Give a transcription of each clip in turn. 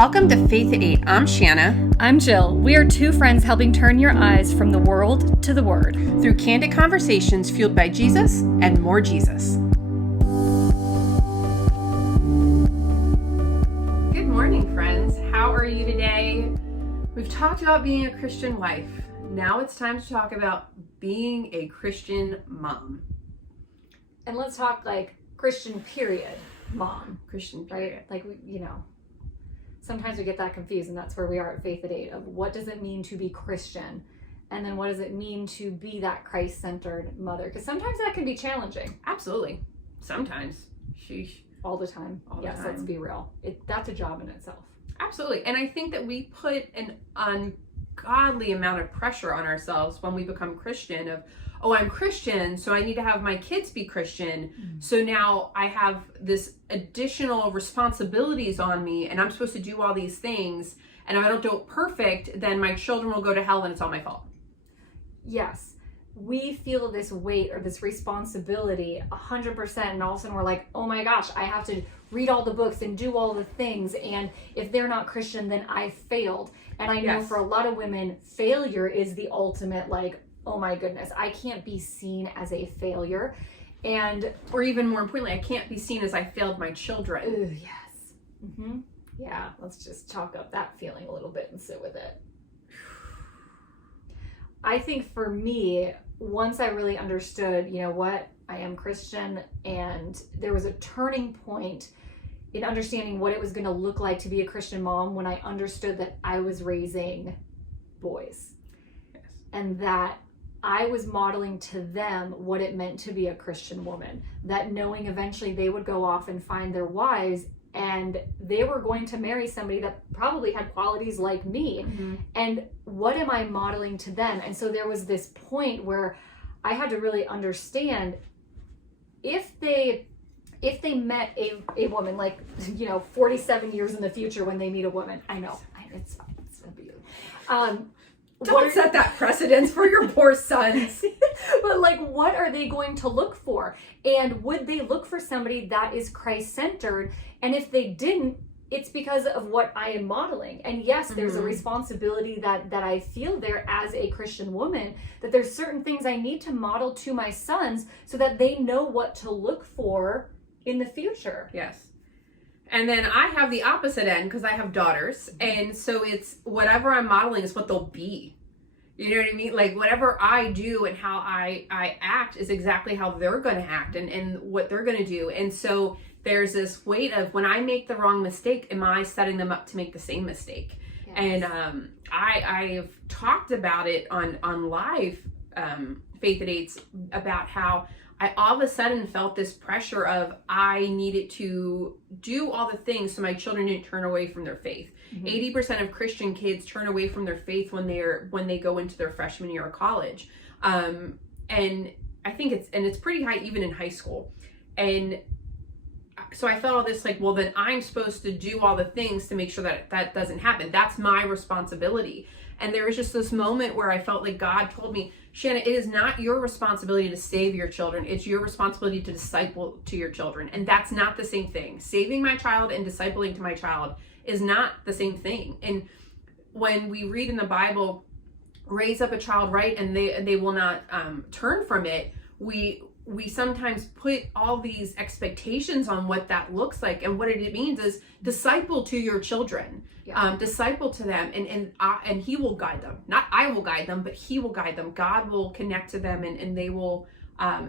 Welcome to Faith at 8. I'm Shana. I'm Jill. We are two friends helping turn your eyes from the world to the Word Through candid conversations fueled by Jesus and more Jesus. Good morning, friends. How are you today? We've talked about being a Christian wife. Now it's time to talk about being a Christian mom. And let's talk like Christian period mom. Christian period. Right? Like, sometimes we get that confused, and that's where we are at Faith at 8 of what does it mean to be Christian? And then what does it mean to be that Christ-centered mother? Because sometimes that can be challenging. Absolutely. Sometimes. Sheesh. All the time. Yes, let's be real. That's a job in itself. Absolutely. And I think that we put an ungodly amount of pressure on ourselves when we become Christian of, oh, I'm Christian, so I need to have my kids be Christian. Mm-hmm. So now I have this additional responsibilities on me, and I'm supposed to do all these things. And if I don't do it perfect, then my children will go to hell and it's all my fault. Yes. We feel this weight or this responsibility 100%. And all of a sudden we're like, oh my gosh, I have to read all the books and do all the things. And if they're not Christian, then I failed. And I know for a lot of women, failure is the ultimate, like, oh my goodness, I can't be seen as a failure. And or even more importantly, I can't be seen as I failed my children. Ooh, yes. Mm-hmm. Yeah, let's just chalk up that feeling a little bit and sit with it. I think for me, once I really understood, you know what, I am Christian, and there was a turning point in understanding what it was going to look like to be a Christian mom when I understood that I was raising boys. Yes. And that I was modeling to them what it meant to be a Christian woman, that knowing eventually they would go off and find their wives and they were going to marry somebody that probably had qualities like me. Mm-hmm. And what am I modeling to them? And so there was this point where I had to really understand if they met a woman, like, 47 years in the future when they meet a woman. I know, it's Don't set that precedence for your poor sons. But like, what are they going to look for? And would they look for somebody that is Christ-centered? And if they didn't, it's because of what I am modeling. And yes, there's a responsibility that I feel there as a Christian woman, that there's certain things I need to model to my sons so that they know what to look for in the future. Yes. And then I have the opposite end because I have daughters. And so it's whatever I'm modeling is what they'll be. You know what I mean? Like whatever I do and how I act is exactly how they're going to act and what they're going to do. And so there's this weight of when I make the wrong mistake, am I setting them up to make the same mistake? Yes. And I've talked about it on live Faith at 8 about how I all of a sudden felt this pressure of I needed to do all the things so my children didn't turn away from their faith. Mm-hmm. 80% of Christian kids turn away from their faith when they go into their freshman year of college. And I think it's pretty high even in high school. And so I felt all this like, well, then I'm supposed to do all the things to make sure that doesn't happen. That's my responsibility. And there was just this moment where I felt like God told me, Shana, it is not your responsibility to save your children. It's your responsibility to disciple to your children. And that's not the same thing. Saving my child and discipling to my child is not the same thing. And when we read in the Bible, raise up a child right and they will not turn from it, we sometimes put all these expectations on what that looks like. And what it means is disciple to your children. Yeah. Disciple to them, and he will guide them. Not I will guide them, but he will guide them. God will connect to them, and they will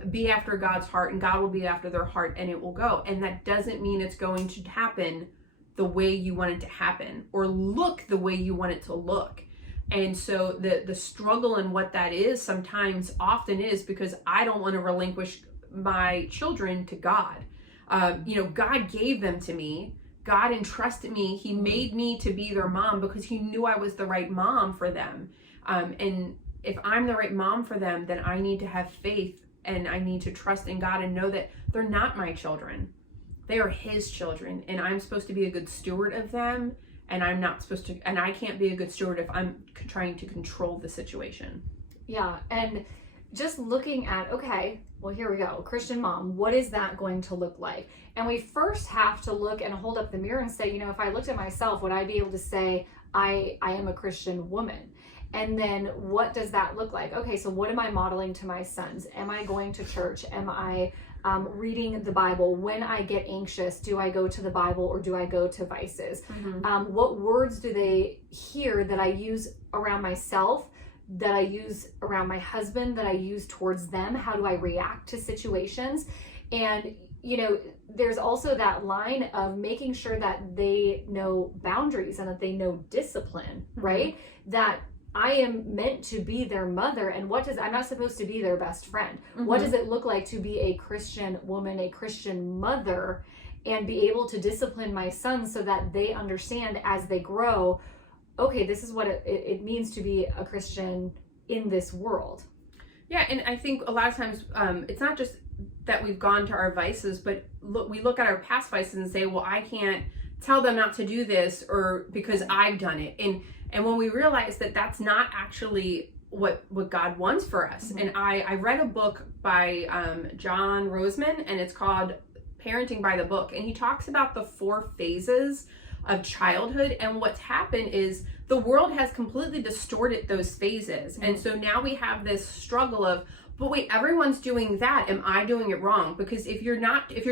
be after God's heart, and God will be after their heart, and it will go. And that doesn't mean it's going to happen the way you want it to happen or look the way you want it to look. And so the struggle and what that is often is because I don't want to relinquish my children to God. God gave them to me. God entrusted me. He made me to be their mom because he knew I was the right mom for them. And if I'm the right mom for them, then I need to have faith and I need to trust in God and know that they're not my children. They are his children, and I'm supposed to be a good steward of them. And I'm not supposed to, and I can't be a good steward if I'm trying to control the situation. Yeah. And just looking at, okay, well, here we go. Christian mom, what is that going to look like? And we first have to look and hold up the mirror and say, if I looked at myself, would I be able to say, I am a Christian woman? And then what does that look like? Okay, so what am I modeling to my sons? Am I going to church? Am I reading the Bible? When I get anxious, do I go to the Bible or do I go to vices? What words do they hear that I use around myself, that I use around my husband, that I use towards them? How do I react to situations? And, there's also that line of making sure that they know boundaries and that they know discipline, right? That I am meant to be their mother, and I'm not supposed to be their best friend. What does it look like to be a Christian woman, a Christian mother, and be able to discipline my sons so that they understand as they grow, okay, this is what it means to be a Christian in this world. Yeah, and I think a lot of times it's not just that we've gone to our vices, but we look at our past vices and say, well, I can't tell them not to do this or because I've done it. And when we realize that that's not actually what God wants for us. And I read a book by John Roseman, and it's called Parenting by the Book. And he talks about the 4 phases of childhood. And what's happened is the world has completely distorted those phases. And so now we have this struggle of, but wait, everyone's doing that. Am I doing it wrong? Because if you're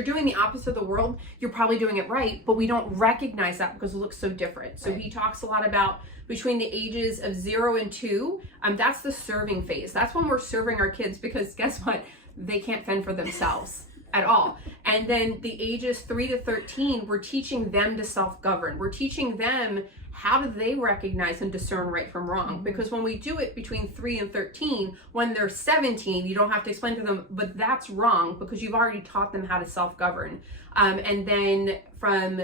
doing the opposite of the world, you're probably doing it right, but we don't recognize that because it looks so different. So he talks a lot about between the ages of 0 and 2, that's the serving phase. That's when we're serving our kids, because guess what? They can't fend for themselves at all. And then the ages 3 to 13, we're teaching them to self-govern. We're teaching them how do they recognize and discern right from wrong? Because when we do it between 3 and 13, when they're 17, you don't have to explain to them, but that's wrong because you've already taught them how to self-govern. And then from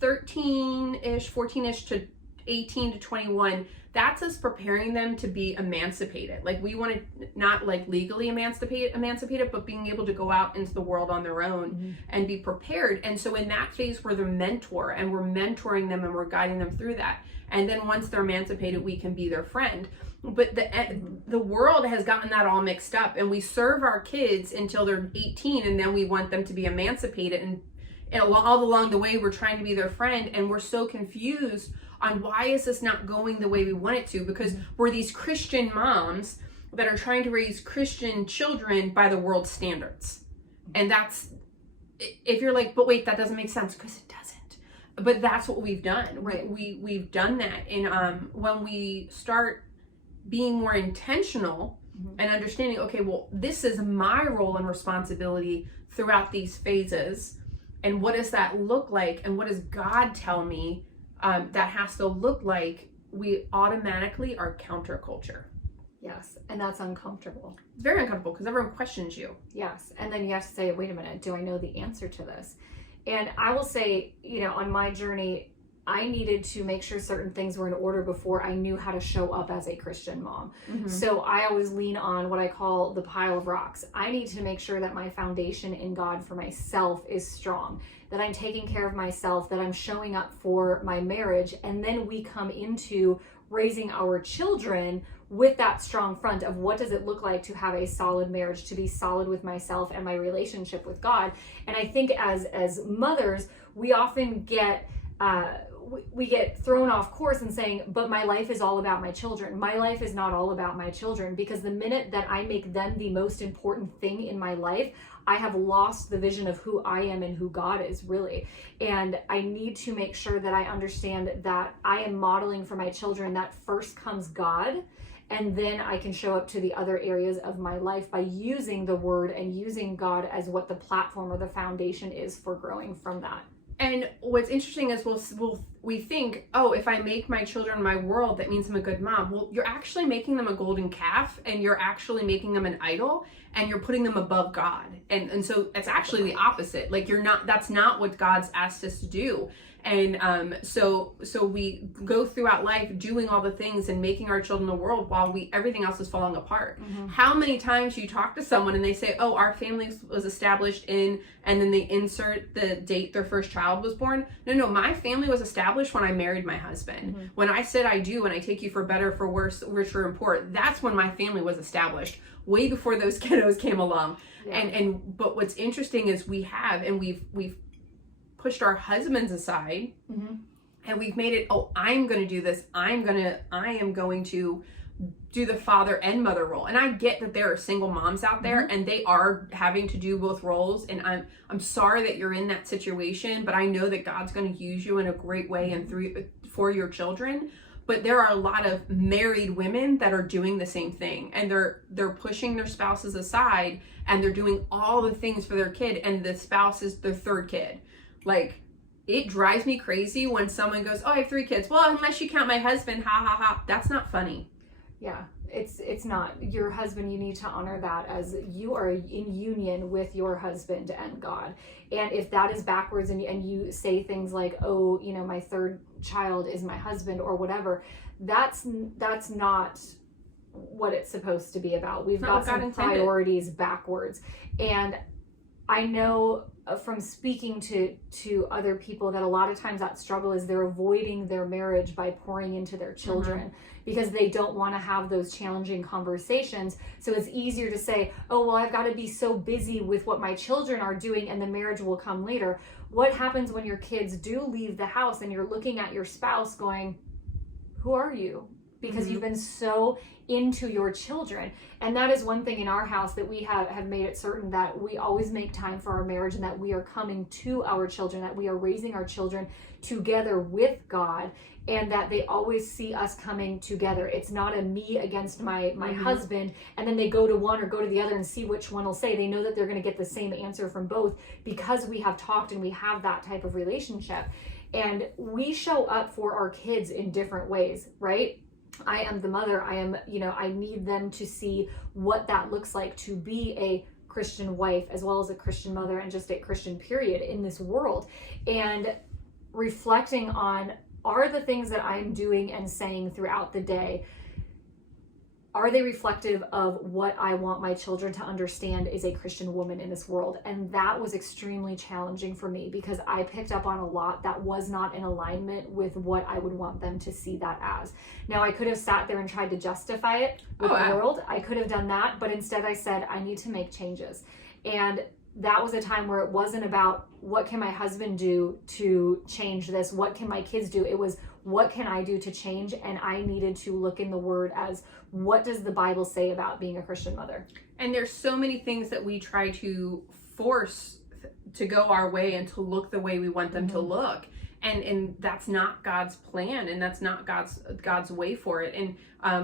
13-ish, 14-ish to 18 to 21, that's us preparing them to be emancipated. Like we want to not like legally emancipated, but being able to go out into the world on their own and be prepared. And so in that phase, we're their mentor and we're mentoring them and we're guiding them through that. And then once they're emancipated, we can be their friend. But the world has gotten that all mixed up, and we serve our kids until they're 18, and then we want them to be emancipated. And all along the way, we're trying to be their friend, and we're so confused on why is this not going the way we want it to, because we're these Christian moms that are trying to raise Christian children by the world's standards. And that's, if you're like, but wait, that doesn't make sense, because it doesn't. But that's what we've done. Right. We've done that. And when we start being more intentional and understanding, okay, well, this is my role and responsibility throughout these phases. And what does that look like? And what does God tell me that has to look like? We automatically are counterculture. Yes, and that's uncomfortable. It's very uncomfortable because everyone questions you. Yes, and then you have to say, wait a minute, do I know the answer to this? And I will say, on my journey, I needed to make sure certain things were in order before I knew how to show up as a Christian mom. So I always lean on what I call the pile of rocks. I need to make sure that my foundation in God for myself is strong, that I'm taking care of myself, that I'm showing up for my marriage, and then we come into raising our children with that strong front of what does it look like to have a solid marriage, to be solid with myself and my relationship with God. And I think as mothers, we often get we get thrown off course and saying, but my life is all about my children. My life is not all about my children, because the minute that I make them the most important thing in my life, I have lost the vision of who I am and who God is, really. And I need to make sure that I understand that I am modeling for my children that first comes God, and then I can show up to the other areas of my life by using the word and using God as what the platform or the foundation is for growing from that. And what's interesting is we think, oh, if I make my children my world, that means I'm a good mom. Well, you're actually making them a golden calf, and you're actually making them an idol, and you're putting them above God. And so it's actually the opposite. Like that's not what God's asked us to do. And so we go throughout life doing all the things and making our children the world while everything else is falling apart. How many times you talk to someone and they say, oh, our family was established in, and then they insert the date their first child was born. No, my family was established when I married my husband. When I said I do, and I take you for better, for worse, richer, and poor, that's when my family was established. way before those kiddos came along. Yeah. But what's interesting is we've pushed our husbands aside, Mm-hmm. and we've made it, oh, I'm going to do this. I am going to do the father and mother role. And I get that there are single moms out there, Mm-hmm. and they are having to do both roles. And I'm sorry that you're in that situation, but I know that God's going to use you in a great way and for your children. But there are a lot of married women that are doing the same thing, and they're pushing their spouses aside, and they're doing all the things for their kid, and the spouse is their third kid. Like, it drives me crazy when someone goes, oh, I have 3 kids. Well, unless you count my husband, ha ha ha. That's not funny. Yeah, it's not. Your husband, you need to honor that as you are in union with your husband and God. And if that is backwards, and you say things like, oh, you know, my third child is my husband or whatever, that's not what it's supposed to be about. We've got some priorities backwards. And I know from speaking to other people that a lot of times that struggle is they're avoiding their marriage by pouring into their children, because they don't want to have those challenging conversations. So it's easier to say, oh, well, I've got to be so busy with what my children are doing and the marriage will come later. What happens when your kids do leave the house and you're looking at your spouse going, who are you? Because you've been so into your children. And that is one thing in our house that we have made it certain that we always make time for our marriage, and that we are coming to our children, that we are raising our children together with God, and that they always see us coming together. It's not a me against my husband, and then they go to one or go to the other and see which one will say. They know that they're going to get the same answer from both, because we have talked and we have that type of relationship. And we show up for our kids in different ways, right? I am the mother. I need them to see what that looks like to be a Christian wife, as well as a Christian mother, and just a Christian period in this world. And reflecting on, are the things that I'm doing and saying throughout the day, are they reflective of what I want my children to understand is a Christian woman in this world? And that was extremely challenging for me, because I picked up on a lot that was not in alignment with what I would want them to see that as. Now, I could have sat there and tried to justify it with the world. I could have done that, but instead I said, I need to make changes. And that was a time where it wasn't about what can my husband do to change this? What can my kids do? It was, what can I do to change? And I needed to look in the Word as, what does the Bible say about being a Christian mother? And there's so many things that we try to force to go our way and to look the way we want them to look. And that's not God's plan, and that's not God's way for it. And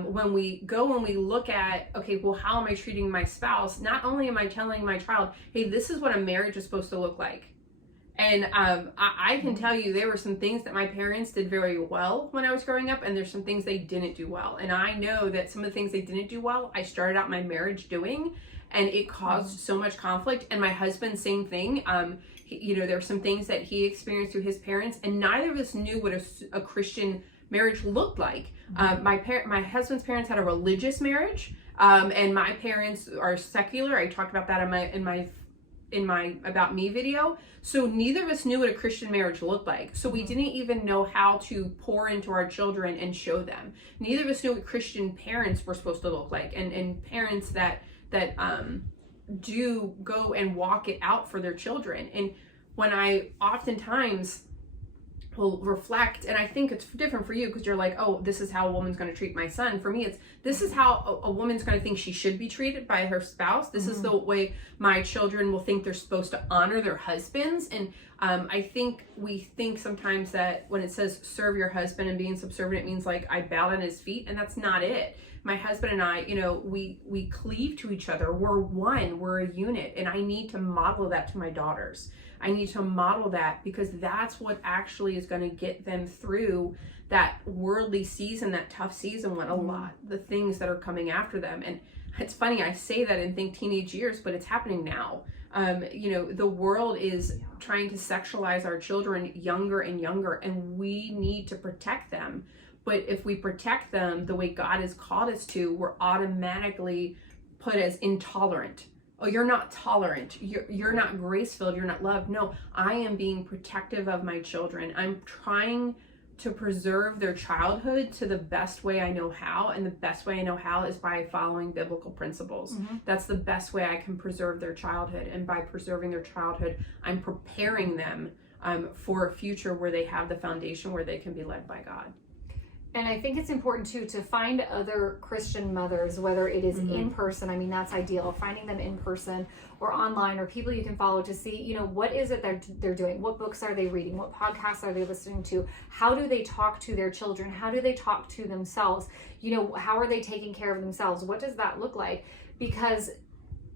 when we look at, okay, well, how am I treating my spouse? Not only am I telling my child, hey, this is what a marriage is supposed to look like. And I can tell you there were some things that my parents did very well when I was growing up, and there's some things they didn't do well. And I know that some of the things they didn't do well, I started out my marriage doing, and it caused so much conflict. And my husband, same thing. There's some things that he experienced through his parents, and neither of us knew what a Christian marriage looked like. My husband's parents had a religious marriage, and my parents are secular. I talked about that in my About Me video. So neither of us knew what a Christian marriage looked like. So we didn't even know how to pour into our children and show them. Neither of us knew what Christian parents were supposed to look like, and parents that do go and walk it out for their children. And when I oftentimes will reflect, and I think it's different for you because you're like, oh, this is how a woman's going to treat my son. For me, it's, this is how a woman's going to think she should be treated by her spouse. This is the way my children will think they're supposed to honor their husbands. And I think we think sometimes that when it says serve your husband and being subservient, it means like I bow at his feet, and that's not it. My husband and I, we cleave to each other. We're one, we're a unit. And I need to model that to my daughters. I need to model that, because that's what actually is going to get them through that worldly season, that tough season, when a lot of the things that are coming after them. And it's funny, I say that and think teenage years, but it's happening now. The world is trying to sexualize our children younger and younger, and we need to protect them. But if we protect them the way God has called us to, we're automatically put as intolerant. Oh, you're not tolerant. You're not grace-filled. You're not loved. No, I am being protective of my children. I'm trying to preserve their childhood to the best way I know how, and the best way I know how is by following biblical principles. That's the best way I can preserve their childhood, and by preserving their childhood, I'm preparing them for a future where they have the foundation where they can be led by God. And I think it's important too to find other Christian mothers, whether it is in person. I mean, that's ideal. Finding them in person or online, or people you can follow to see, you know, what is it that they're doing? What books are they reading? What podcasts are they listening to? How do they talk to their children? How do they talk to themselves? You know, how are they taking care of themselves? What does that look like? Because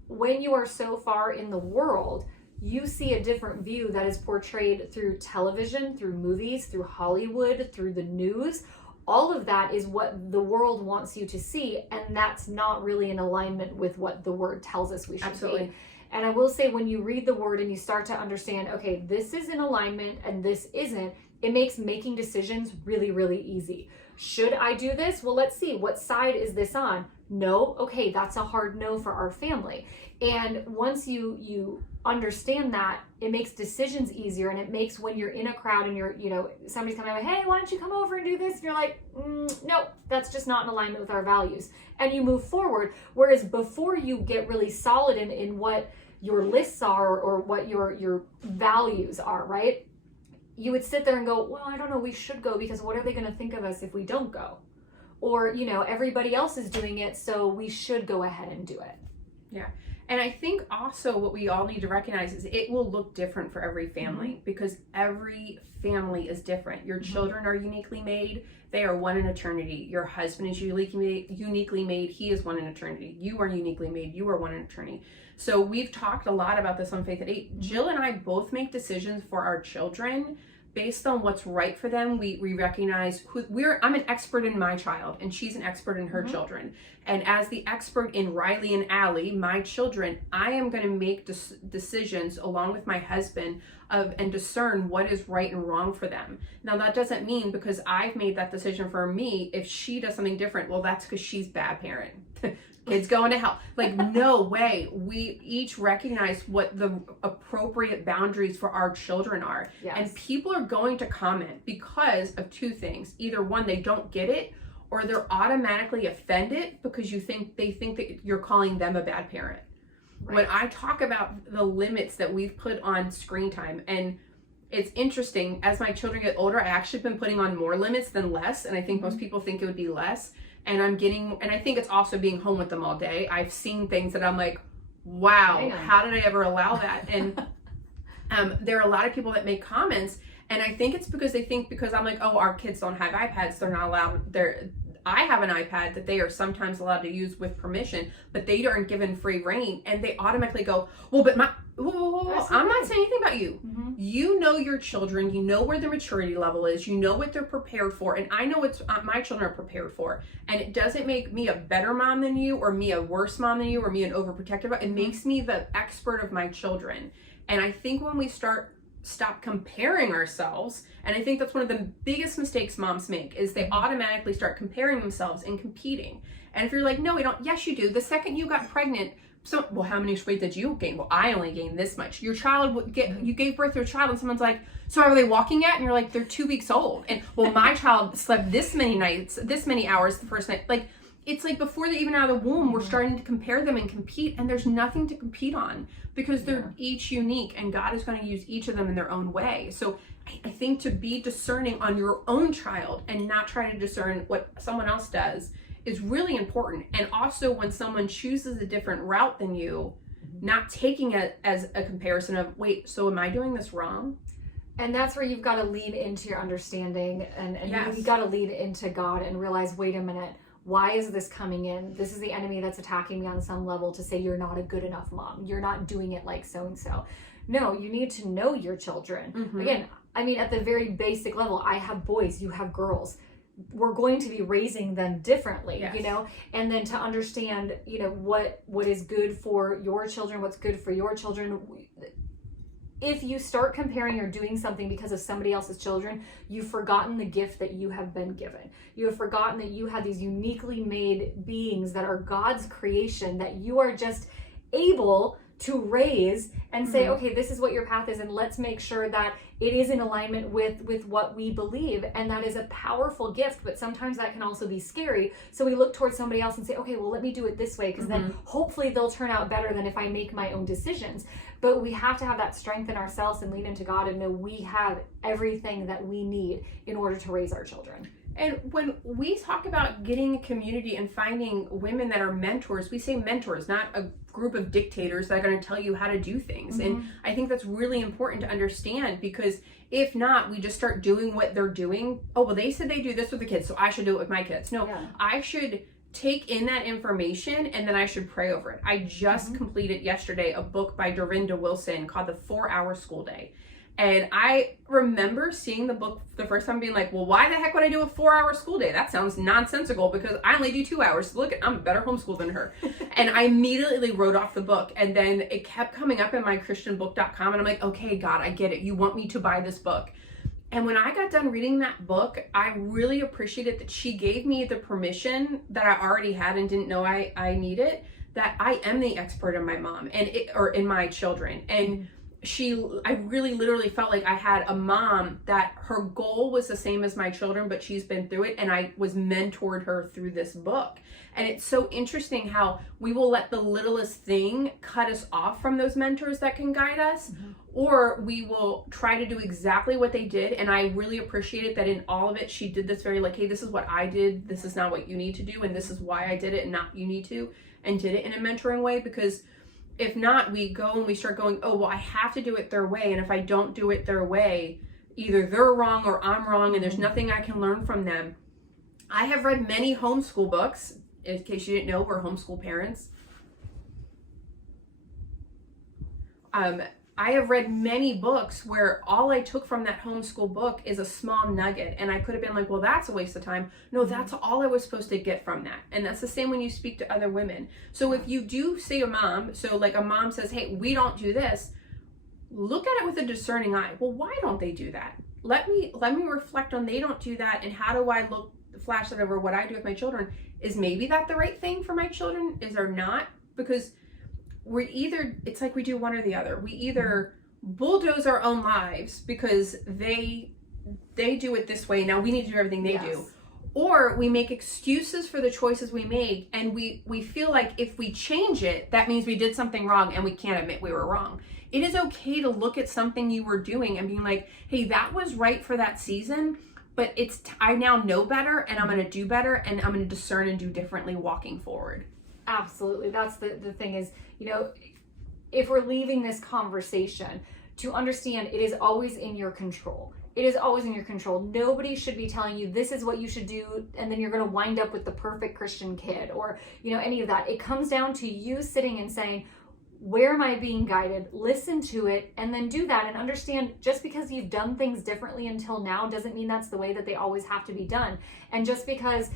when you are so far in the world, you see a different view that is portrayed through television, through movies, through Hollywood, through the news. All of that is what the world wants you to see, and that's not really in alignment with what the word tells us we should be. And I will say, when you read the word and you start to understand, okay, this is in alignment and this isn't, it makes making decisions really, really easy. Should I do this? Well, let's see. What side is this on? No? Okay, that's a hard no for our family. And once you understand that, it makes decisions easier, and it makes, when you're in a crowd and you're, you know, somebody's coming like, hey, why don't you come over and do this? And you're like, no, that's just not in alignment with our values. And you move forward. Whereas before you get really solid in what your lists are, or what your values are, right? You would sit there and go, well, I don't know, we should go, because what are they going to think of us if we don't go? Or, you know, everybody else is doing it, so we should go ahead and do it. Yeah. And I think also what we all need to recognize is it will look different for every family, because every family is different. Your children are uniquely made. They are one in eternity. Your husband is uniquely made. He is one in eternity. You are uniquely made. You are one in eternity. So we've talked a lot about this on Faith at 8. Jill and I both make decisions for our children based on what's right for them. We recognize I'm an expert in my child, and she's an expert in her children. And as the expert in Riley and Allie, my children, I am going to make decisions along with my husband and discern what is right and wrong for them. Now, that doesn't mean because I've made that decision for me, if she does something different, well, that's because she's bad parent. Kids going to hell. Like, no way. We each recognize what the appropriate boundaries for our children are. Yes. And people are going to comment because of two things. Either one, they don't get it, or they're automatically offended because they think that you're calling them a bad parent. Right. When I talk about the limits that we've put on screen time, and it's interesting, as my children get older, I actually been putting on more limits than less. And I think most people think it would be less. And I think it's also being home with them all day. I've seen things that I'm like, wow, how did I ever allow that? And there are a lot of people that make comments, and I think it's because they think because I'm like, oh, our kids don't have iPads, they're not allowed. I have an iPad that they are sometimes allowed to use with permission, but they aren't given free reign, and they automatically go, well, but I'm not saying anything about you. You know your children, you know where their maturity level is, you know what they're prepared for, and I know what my children are prepared for. And it doesn't make me a better mom than you, or me a worse mom than you, or me an overprotective. It makes me the expert of my children. And I think when we stop comparing ourselves, and I think that's one of the biggest mistakes moms make, is they automatically start comparing themselves and competing. And if you're like, no, we don't, yes, you do. The second you got pregnant, well, how many weight did you gain? Well, I only gained this much. Your child you gave birth to a child, and someone's like, so are they walking yet? And you're like, they're 2 weeks old. And well, my child slept this many nights, this many hours the first night. Like, it's like before they're even out of the womb, we're starting to compare them and compete, and there's nothing to compete on because they're each unique, and God is going to use each of them in their own way. So I think to be discerning on your own child and not try to discern what someone else does is really important. And also, when someone chooses a different route than you, not taking it as a comparison of, wait, so am I doing this wrong? And that's where you've got to lean into your understanding, and you've got to lean into God and realize, wait a minute, why is this coming in? This is the enemy that's attacking me on some level to say you're not a good enough mom. You're not doing it like so-and-so. No, you need to know your children. Again, I mean, at the very basic level, I have boys, you have girls. We're going to be raising them differently, you know, and then to understand, you know, what is good for your children, what's good for your children. If you start comparing or doing something because of somebody else's children, you've forgotten the gift that you have been given. You have forgotten that you have these uniquely made beings that are God's creation, that you are just able to raise and say, okay, this is what your path is, and let's make sure that it is in alignment with what we believe. And that is a powerful gift, but sometimes that can also be scary. So we look towards somebody else and say, okay, well, let me do it this way, because then hopefully they'll turn out better than if I make my own decisions. But we have to have that strength in ourselves and lean into God and know we have everything that we need in order to raise our children. And when we talk about getting a community and finding women that are mentors, we say mentors, not a group of dictators that are going to tell you how to do things. And I think that's really important to understand, because if not, we just start doing what they're doing. Oh, well, they said they do this with the kids, so I should do it with my kids. No, I should take in that information and then I should pray over it. I just completed yesterday a book by Dorinda Wilson called The 4-Hour School Day. And I remember seeing the book the first time being like, well, why the heck would I do a 4-hour school day? That sounds nonsensical because I only do 2 hours. So look, I'm better homeschooled than her. And I immediately wrote off the book. And then it kept coming up in my christianbook.com. And I'm like, okay, God, I get it. You want me to buy this book. And when I got done reading that book, I really appreciated that she gave me the permission that I already had and didn't know I needed, that I am the expert in my mom or in my children. And I really literally felt like I had a mom that her goal was the same as my children, but she's been through it, and I was mentored her through this book. And it's so interesting how we will let the littlest thing cut us off from those mentors that can guide us, or we will try to do exactly what they did. And I really appreciated that in all of it, she did this very like, hey, this is what I did, this is not what you need to do, and this is why I did it and not you need to, and did it in a mentoring way. Because if not, we go and we start going, oh, well, I have to do it their way. And if I don't do it their way, either they're wrong or I'm wrong, and there's nothing I can learn from them. I have read many homeschool books. In case you didn't know, we're homeschool parents. I have read many books where all I took from that homeschool book is a small nugget. And I could have been like, well, that's a waste of time. No, that's all I was supposed to get from that. And that's the same when you speak to other women. So if you do see a mom, so like a mom says, hey, we don't do this, look at it with a discerning eye. Well, why don't they do that? Let me reflect on they don't do that. And how do I flash that over what I do with my children? Is maybe that the right thing for my children? Is there not? Because it's like we do one or the other. We either bulldoze our own lives because they do it this way, now we need to do everything they do. Or we make excuses for the choices we made, and we feel like if we change it, that means we did something wrong and we can't admit we were wrong. It is okay to look at something you were doing and being like, hey, that was right for that season, but I now know better, and I'm going to do better, and I'm going to discern and do differently walking forward. Absolutely. That's the thing is, if we're leaving this conversation, to understand it is always in your control. It is always in your control. Nobody should be telling you this is what you should do, and then you're going to wind up with the perfect Christian kid, or any of that. It comes down to you sitting and saying, where am I being guided? Listen to it, and then do that, and understand just because you've done things differently until now doesn't mean that's the way that they always have to be done. And just because,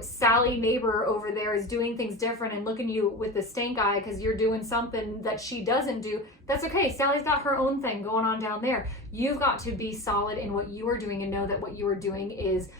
Sally neighbor over there is doing things different and looking at you with the stank eye because you're doing something that she doesn't do, that's okay. Sally's got her own thing going on down there. You've got to be solid in what you are doing and know that what you are doing is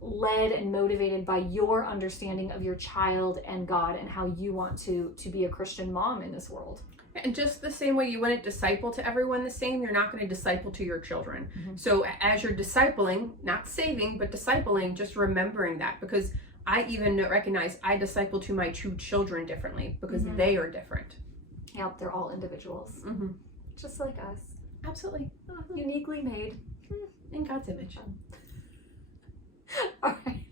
led and motivated by your understanding of your child and God and how you want to be a Christian mom in this world. And just the same way you wouldn't disciple to everyone the same, you're not going to disciple to your children. So as you're discipling, not saving, but discipling, just remembering that, because I even recognize I disciple to my 2 children differently because they are different. Yep, they're all individuals, just like us. Absolutely. Uniquely made in God's image. All right.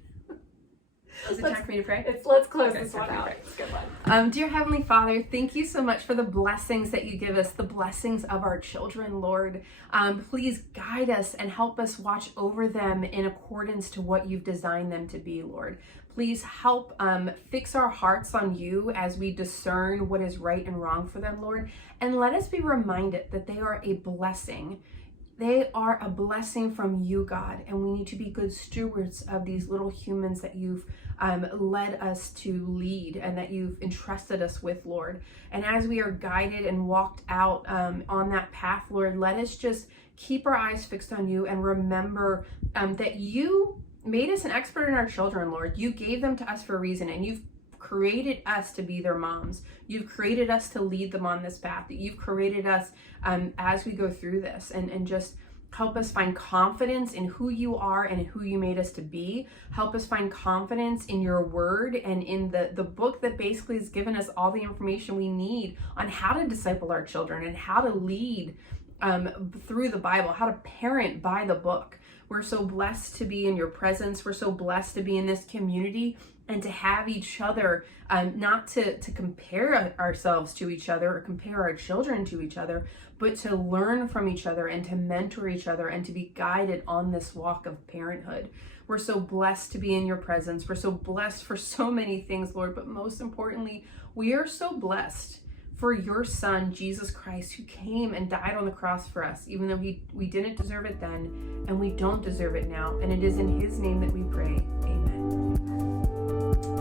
Is it time for me to pray? Let's close this one out. It's a good one. Dear Heavenly Father, thank you so much for the blessings that you give us, the blessings of our children, Lord. Please guide us and help us watch over them in accordance to what you've designed them to be, Lord. Please help fix our hearts on you as we discern what is right and wrong for them, Lord. And let us be reminded that they are a blessing. They are a blessing from you, God, and we need to be good stewards of these little humans that you've led us to lead and that you've entrusted us with, Lord. And as we are guided and walked out on that path, Lord, let us just keep our eyes fixed on you and remember that you made us an expert in our children, Lord. You gave them to us for a reason, and you've created us to be their moms. You've created us to lead them on this path. That you've created us as we go through this, and just help us find confidence in who you are and who you made us to be. Help us find confidence in your word and in the book that basically has given us all the information we need on how to disciple our children and how to lead through the Bible, how to parent by the book. We're so blessed to be in your presence. We're so blessed to be in this community and to have each other, not to compare ourselves to each other or compare our children to each other, but to learn from each other and to mentor each other and to be guided on this walk of parenthood. We're so blessed to be in your presence. We're so blessed for so many things, Lord, but most importantly, we are so blessed for your Son, Jesus Christ, who came and died on the cross for us, even though we didn't deserve it then, and we don't deserve it now. And it is in his name that we pray. Amen.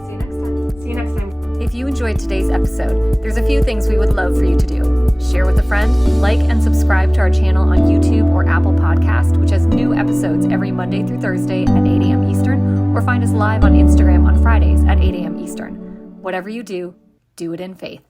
See you next time. See you next time. If you enjoyed today's episode, there's a few things we would love for you to do. Share with a friend, like and subscribe to our channel on YouTube or Apple Podcast, which has new episodes every Monday through Thursday at 8 a.m. Eastern, or find us live on Instagram on Fridays at 8 a.m. Eastern. Whatever you do it in faith.